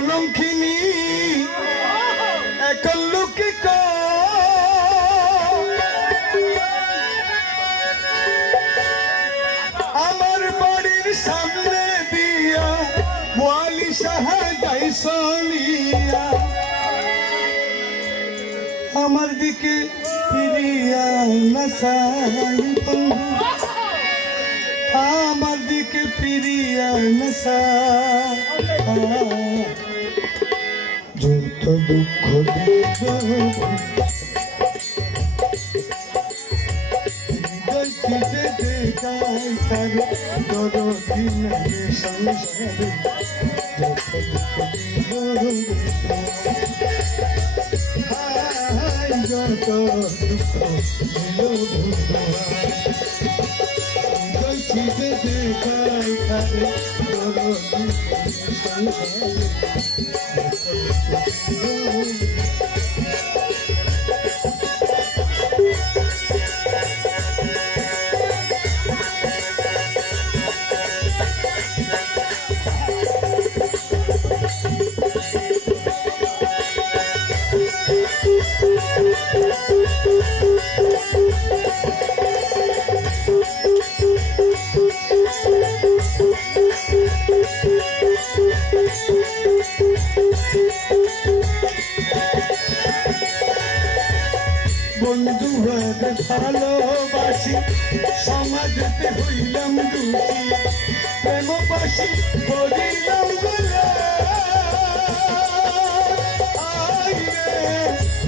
কলঙ্কিনী একল্লুকে আমার বাড়ির সামনে দিয়া ওয়ালি সাহাযাই সলিয়া আমার দিকে ফিরিয়া নাসাই বন্ধু আমার দিকে ফিরিয়া নাসা যত দুঃখ সংসারে যত দুঃখ দেখাই তারে সংসারে বন্ধু ভালোবাসি সমাজতে হইলাম দোষী প্রেমবাসী বলিলাম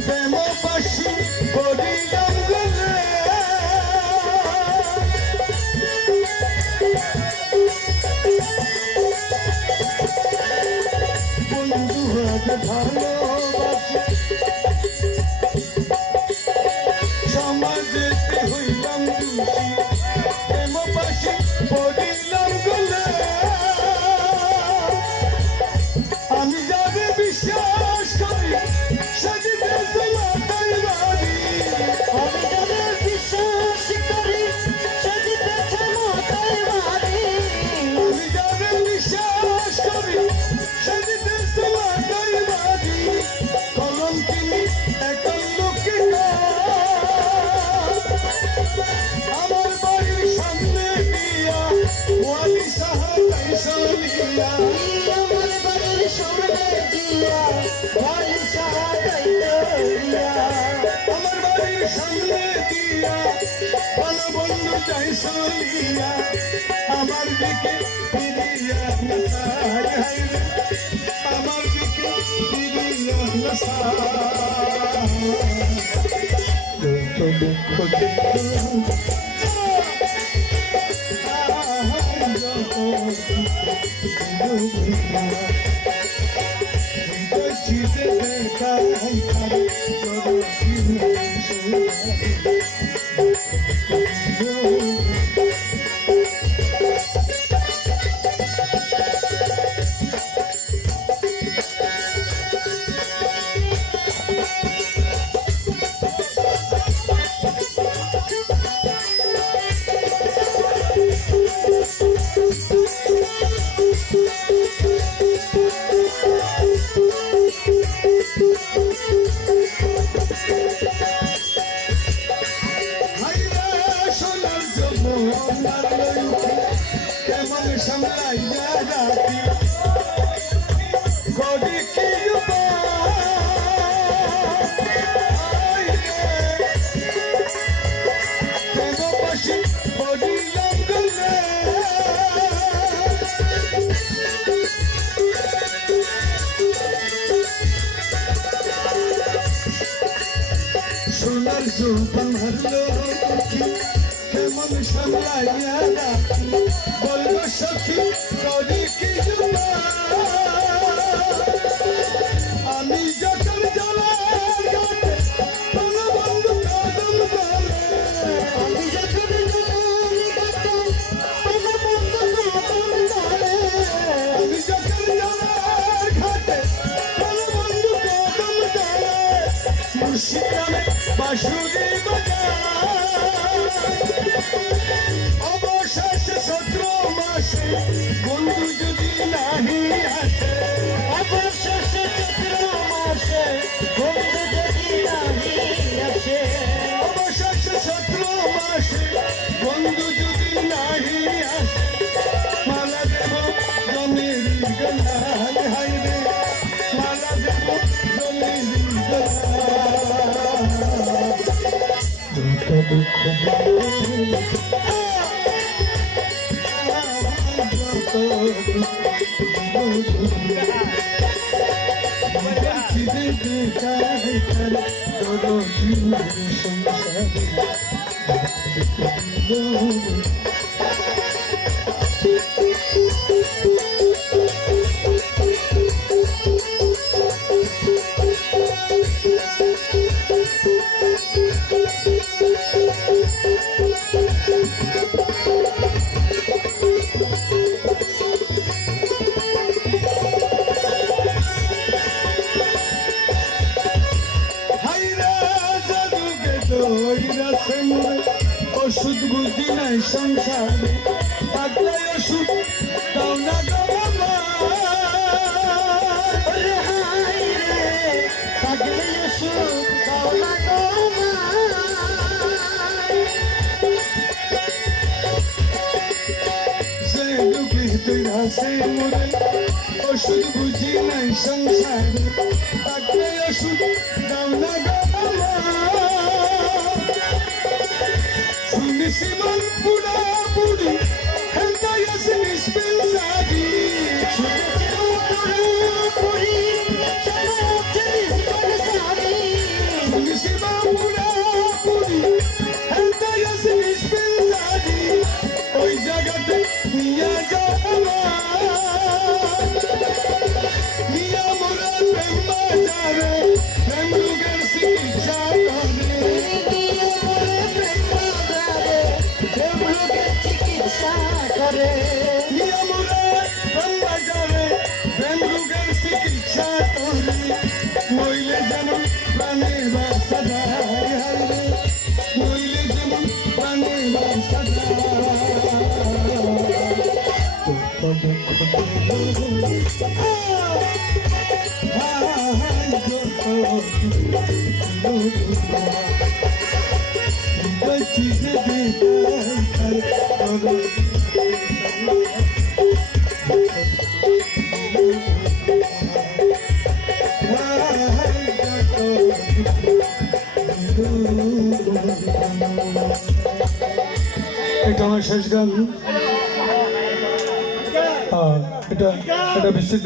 প্রেমবাসী বলিলাম বন্ধু ভালোবাসি সমাজেতে হইলাম দোষী প্রেমবাসী বলিলাম গলে আমি যাবে বিশ্বাস করি সাজিতে তোমার বাড়ি আমি যাবে বিশ্বাস করি সাজিতে তোমার বাড়ি আমি যাবে বিশ্বাস করি সাজিতে তোমার বাড়ি কলঙ্কিনী একল্লুকে আমার বাড়ির সামনে দিয়া ওয়ালি সাহাযাই সলিয়া আমার বাড়ির সামনে দিয়া ওয়ালি সাহাযাই সলিয়া আমার বাড়ির সামনে দিয়া বন্ধু যাই সলিয়া আমার দিকে ফিরিয়া নাসাই আমার দিকে ফিরিয়া নাসাই দুঃখ কেমন সামলাইয়া রাতি গড়ি কি প্রেমবাসী বলিলাম গলে সোনার জোপান হারলো কেমন সামলাইয়া রাখি বলবো সখী করি কি আমি যখন জলার ঘাটে কোনো বন্ধু কদম বলে আমি যখন আমি যখন জলার ঘাটে কোনো বন্ধু কদম বলে মুর্শিদাবাদে বাঁশুরি বাজায় অবশেষে 17 মাসে ওষুধ বুদ্ধি নাই সংসারে থাকলে ওষুধ দাও না থাকলে ওষুধ দাও না সে দুঃখী তুই হাসে মরে ওষুধ বুঝি নাই সংসারে থাকলে ওষুধ দাও না Simon Buddha Buddhi and the Yasinis Bilzadi. Simon Buddha Buddhi and the Yasinis Bilzadi. Oi Jagate Niya Java Niya Mura Brahma Jare Brahmugar Siksha Kare নইলে যেমন প্রাণে বাসা নইলে যেমন প্রাণে বাসা এটা আমার শেষ গান এটা বিশেষ